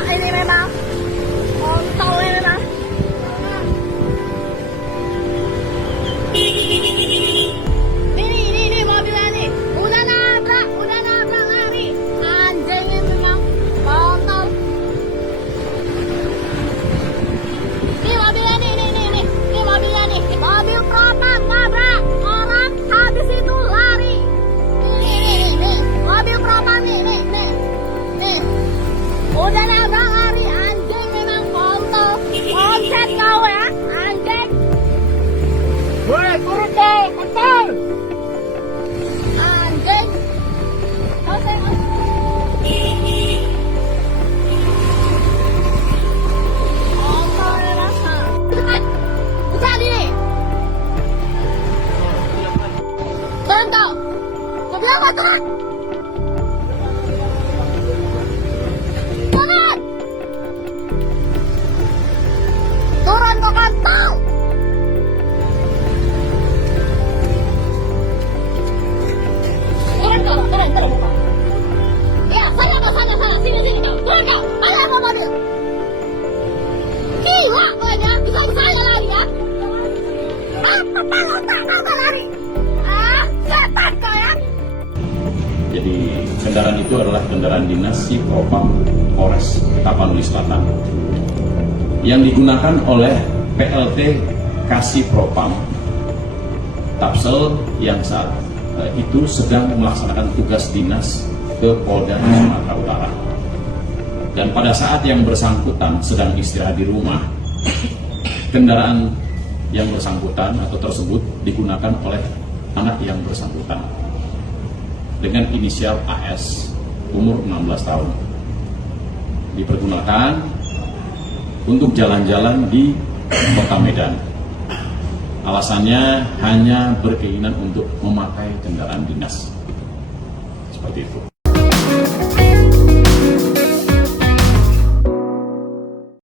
Bapak ini memang kontol ini memang. Nih mobilnya nih. Udah nabrak lari. Anjing ini memang kontol. Nih mobilnya nih. Nih mobilnya nih. Mobil propam nabrak orang habis itu lari. Nih. Mobil propam nih. Udah nabrak lari, anjing memang kontol. Omset kau ya, anjing. Woi, turun kau, kontol! Anjing. Kau saya kontol memang. Cepat. Bisa nih. Turun kau. Kau bilang apa turun? Turun kau kontol. Turun. Ya, sana. Sini kau. Turun kau. Mana kau mobil? Gila kau aja, bisa lari ya. Apa lari? Setan kau ya. Jadi kendaraan itu adalah kendaraan dinas si Propam Polres Tapanuli Selatan yang digunakan oleh PLT Kasih Propam Tapsel yang saat itu sedang melaksanakan tugas dinas ke Polda Sumatera Utara. Dan pada saat yang bersangkutan sedang istirahat di rumah, kendaraan yang bersangkutan atau tersebut digunakan oleh anak yang bersangkutan dengan inisial AS, umur 16 tahun. Dipergunakan untuk jalan-jalan di Kota Medan. Alasannya hanya berkeinginan untuk memakai kendaraan dinas. Seperti itu.